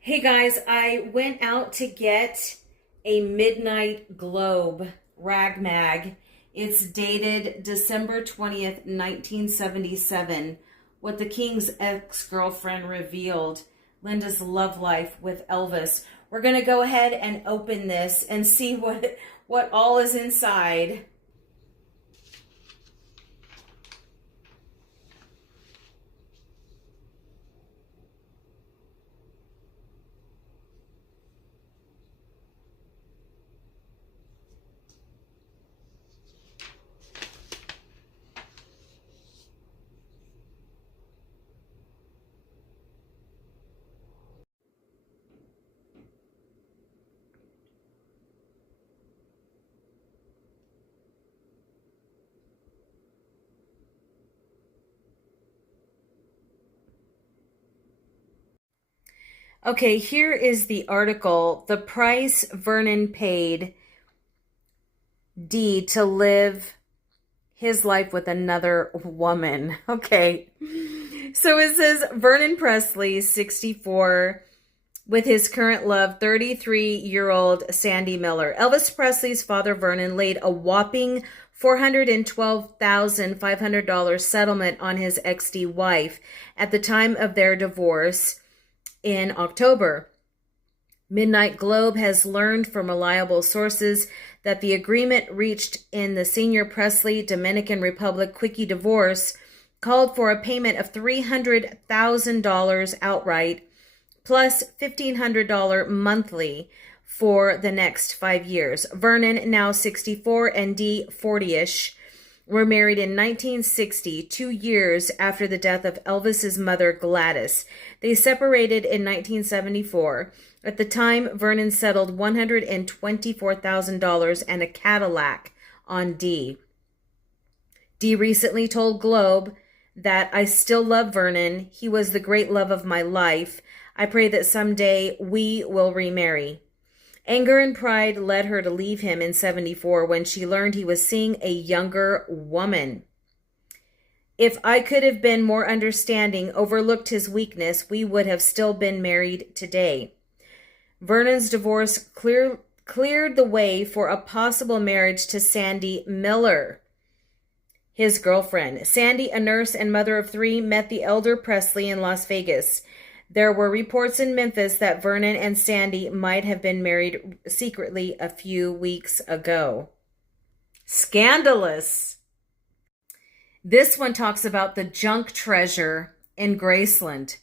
Hey guys, I went out to get a Midnight Globe rag mag. It's dated December 20th, 1977. What the King's ex-girlfriend revealed, Linda's love life with Elvis. We're going to go ahead and open this and see what all is inside. Okay, here is the article. The price Vernon paid Dee to live his life with another woman. Okay. So it says Vernon Presley, 64, with his current love, 33-year-old Sandy Miller. Elvis Presley's father, Vernon, laid a whopping $412,500 settlement on his ex-Dee wife at the time of their divorce in October. Midnight Globe has learned from reliable sources that the agreement reached in the senior Presley Dominican Republic quickie divorce called for a payment of $300,000 outright plus $1,500 monthly for the next 5 years. Vernon, now 64, and Dee, 40-ish, were married in 1960, 2 years after the death of Elvis's mother, Gladys. They separated in 1974. At the time, Vernon settled $124,000 and a Cadillac on Dee. Dee recently told Globe that, "I still love Vernon. He was the great love of my life. I pray that someday we will remarry." Anger and pride led her to leave him in 74 when she learned he was seeing a younger woman. "If I could have been more understanding, overlooked his weakness, we would have still been married today." Vernon's divorce cleared the way for a possible marriage to Sandy Miller, his girlfriend. Sandy, a nurse and mother of 3, met the elder Presley in Las Vegas. There were reports in Memphis that Vernon and Sandy might have been married secretly a few weeks ago. Scandalous. This one talks about the junk treasure in Graceland.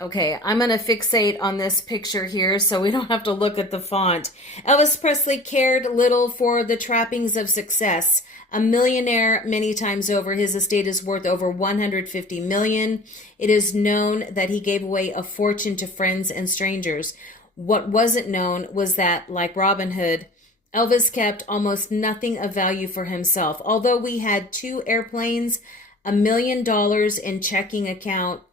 Okay, I'm going to fixate on this picture here so we don't have to look at the font. Elvis Presley cared little for the trappings of success. A millionaire many times over, his estate is worth over $150 million. It is known that he gave away a fortune to friends and strangers. What wasn't known was that, like Robin Hood, Elvis kept almost nothing of value for himself. Although we had 2 airplanes, $1 million in checking account,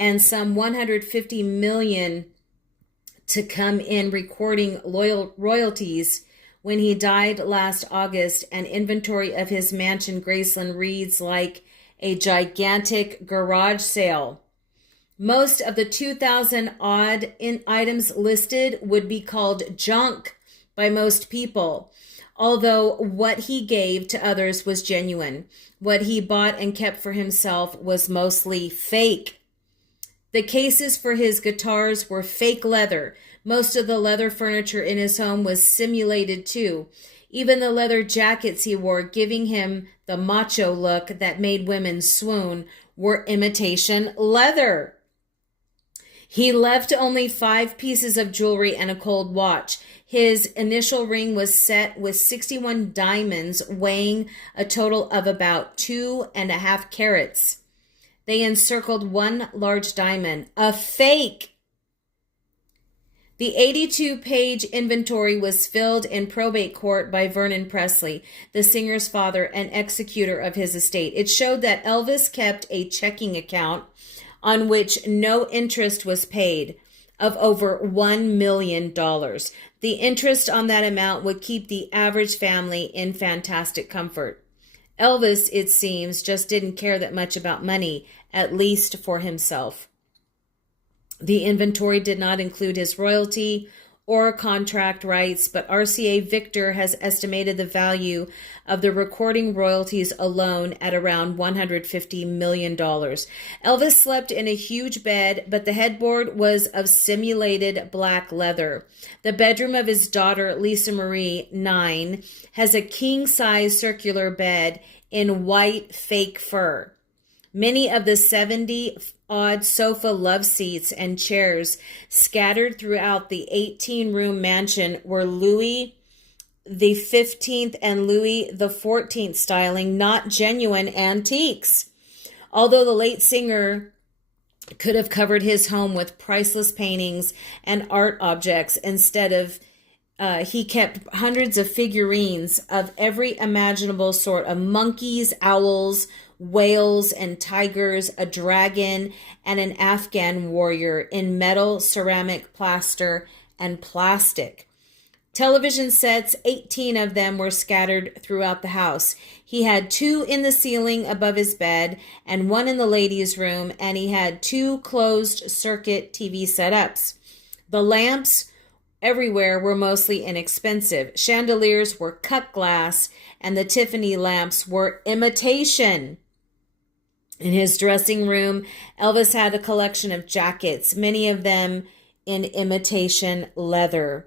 and some $150 million to come in recording royalties, when he died last August, an inventory of his mansion Graceland reads like a gigantic garage sale. Most of the 2,000 odd items listed would be called junk by most people, although what he gave to others was genuine. What he bought and kept for himself was mostly fake. The cases for his guitars were fake leather. Most of the leather furniture in his home was simulated too. Even the leather jackets he wore, giving him the macho look that made women swoon, were imitation leather. He left only 5 pieces of jewelry and a gold watch. His initial ring was set with 61 diamonds, weighing a total of about 2.5 carats. They encircled 1 large diamond, a fake. The 82-page inventory was filled in probate court by Vernon Presley, the singer's father and executor of his estate. It showed that Elvis kept a checking account on which no interest was paid of over $1 million. The interest on that amount would keep the average family in fantastic comfort. Elvis, it seems, just didn't care that much about money, at least for himself. The inventory did not include his royalty or contract rights, but RCA Victor has estimated the value of the recording royalties alone at around $150 million. Elvis slept in a huge bed, but the headboard was of simulated black leather. The bedroom of his daughter, Lisa Marie, 9, has a king-size circular bed in white fake fur. Many of the 70-odd sofa love seats and chairs scattered throughout the 18-room mansion were Louis the 15th and Louis the 14th styling, not genuine antiques. Although the late singer could have covered his home with priceless paintings and art objects instead of he kept hundreds of figurines of every imaginable sort of monkeys, owls, whales and tigers, a dragon, and an Afghan warrior in metal, ceramic, plaster, and plastic. Television sets, 18 of them were scattered throughout the house. He had 2 in the ceiling above his bed and 1 in the ladies' room, and he had 2 closed-circuit TV setups. The lamps everywhere were mostly inexpensive. Chandeliers were cut glass, and the Tiffany lamps were imitation. In his dressing room, Elvis had a collection of jackets, many of them in imitation leather.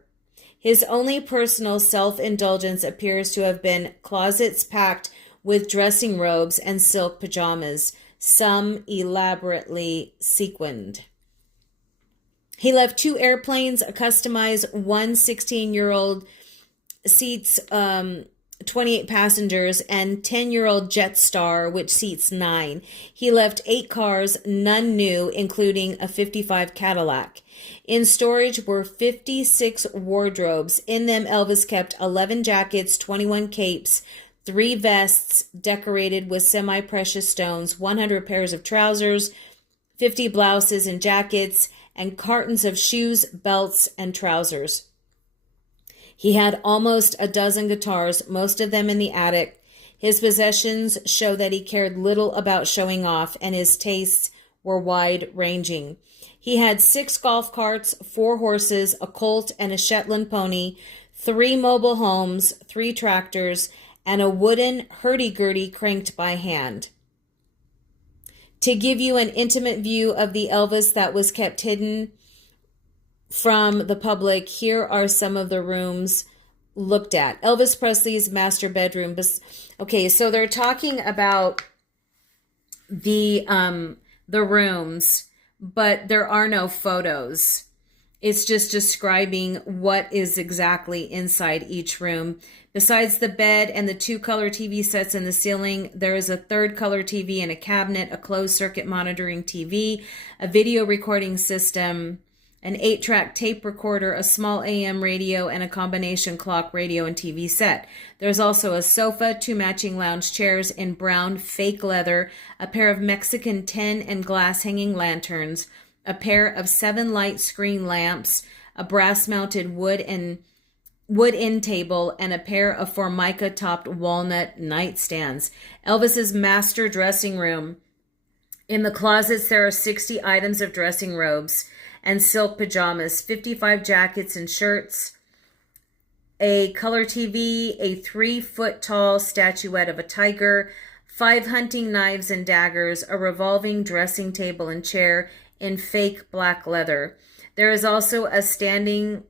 His only personal self-indulgence appears to have been closets packed with dressing robes and silk pajamas, some elaborately sequined. He left 2 airplanes, a customized 16-year-old seats 28 passengers, and 10-year-old Jetstar, which seats 9. He left 8 cars, none new, including a 55 Cadillac. In storage were 56 wardrobes. In them, Elvis kept 11 jackets, 21 capes, 3 vests decorated with semi-precious stones, 100 pairs of trousers, 50 blouses and jackets, and cartons of shoes, belts, and trousers. He had almost a dozen guitars, most of them in the attic. His possessions show that he cared little about showing off, and his tastes were wide-ranging. He had 6 golf carts, 4 horses, a colt, and a Shetland pony, 3 mobile homes, 3 tractors, and a wooden hurdy-gurdy cranked by hand. To give you an intimate view of the Elvis that was kept hidden from the public, here are some of the rooms looked at. Elvis Presley's master bedroom. Okay, so they're talking about the rooms, but there are no photos. It's just describing what is exactly inside each room. Besides the bed and the 2 color TV sets in the ceiling, there is a 3rd color TV in a cabinet, a closed circuit monitoring TV, a video recording system, an 8-track tape recorder, a small AM radio, and a combination clock, radio, and TV set. There's also a sofa, 2 matching lounge chairs in brown fake leather, a pair of Mexican tin and glass hanging lanterns, a pair of 7 light screen lamps, a brass-mounted wood-in table, and a pair of formica-topped walnut nightstands. Elvis's master dressing room. In the closets, there are 60 items of dressing robes and silk pajamas, 55 jackets and shirts, a color TV, a 3-foot-tall statuette of a tiger, 5 hunting knives and daggers, a revolving dressing table and chair in fake black leather. There is also a standing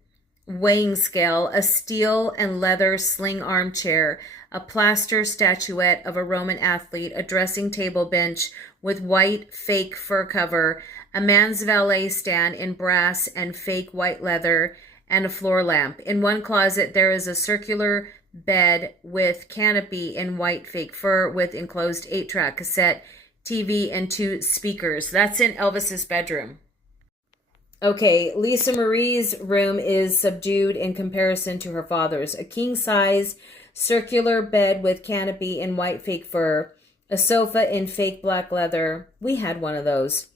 weighing scale, a steel and leather sling armchair, a plaster statuette of a Roman athlete, a dressing table bench with white fake fur cover, a man's valet stand in brass and fake white leather, and a floor lamp. In one closet, there is a circular bed with canopy in white fake fur with enclosed 8-track cassette, TV, and 2 speakers. That's in Elvis's bedroom. Okay, Lisa Marie's room is subdued in comparison to her father's. A king-size circular bed with canopy in white fake fur, a sofa in fake black leather. We had one of those.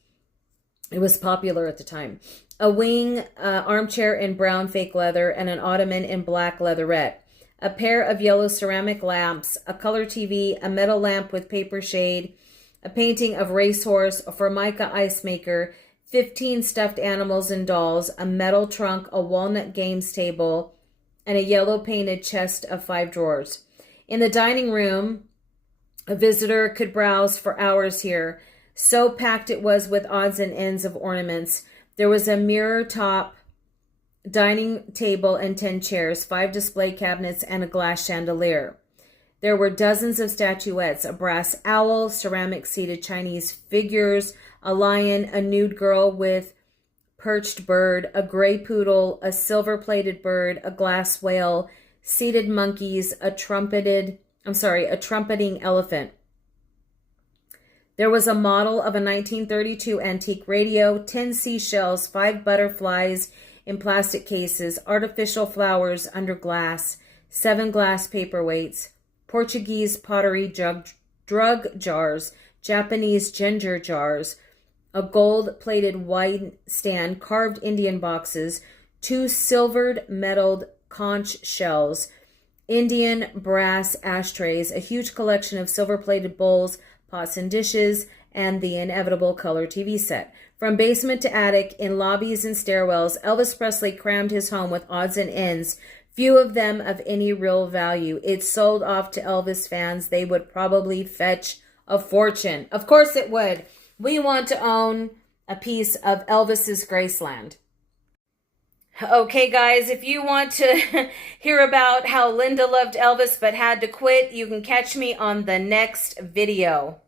It was popular at the time. A wing armchair in brown fake leather and an ottoman in black leatherette. A pair of yellow ceramic lamps, a color TV, a metal lamp with paper shade, a painting of racehorse, a formica ice maker, 15 stuffed animals and dolls, a metal trunk, a walnut games table, and a yellow painted chest of 5 drawers. In the dining room, a visitor could browse for hours here. So packed it was with odds and ends of ornaments. There was a mirror top dining table and 10 chairs, 5 display cabinets, and a glass chandelier. There were dozens of statuettes, a brass owl, ceramic seated Chinese figures, a lion, a nude girl with perched bird, a gray poodle, a silver-plated bird, a glass whale, seated monkeys, a trumpeting elephant. There was a model of a 1932 antique radio, 10 seashells, 5 butterflies in plastic cases, artificial flowers under glass, 7 glass paperweights, Portuguese pottery drug jars, Japanese ginger jars, a gold-plated wine stand, carved Indian boxes, 2 silvered metalled conch shells, Indian brass ashtrays, a huge collection of silver-plated bowls, pots and dishes, and the inevitable color TV set. From basement to attic, in lobbies and stairwells, Elvis Presley crammed his home with odds and ends, few of them of any real value. It sold off to Elvis fans. They would probably fetch a fortune. Of course it would. We want to own a piece of Elvis's Graceland. Okay, guys, if you want to hear about how Linda loved Elvis but had to quit, you can catch me on the next video.